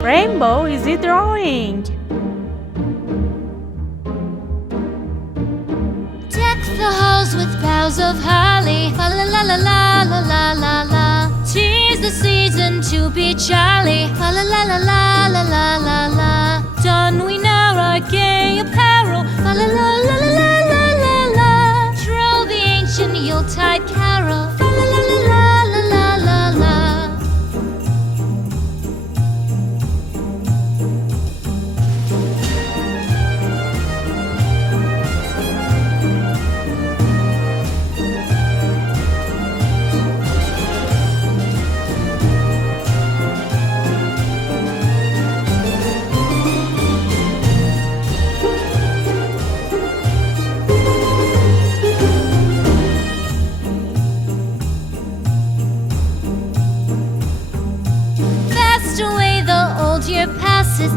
Rainbow is he drawing? Deck the halls with boughs of holly. La la la la la la la la la. 'Tis the season to be jolly. La la la la la la la la la. Don we now our gay apparel. La la la la la la la la la. Troll the ancient Yuletide carol. La la la la la la la la. Fast away the old year passes.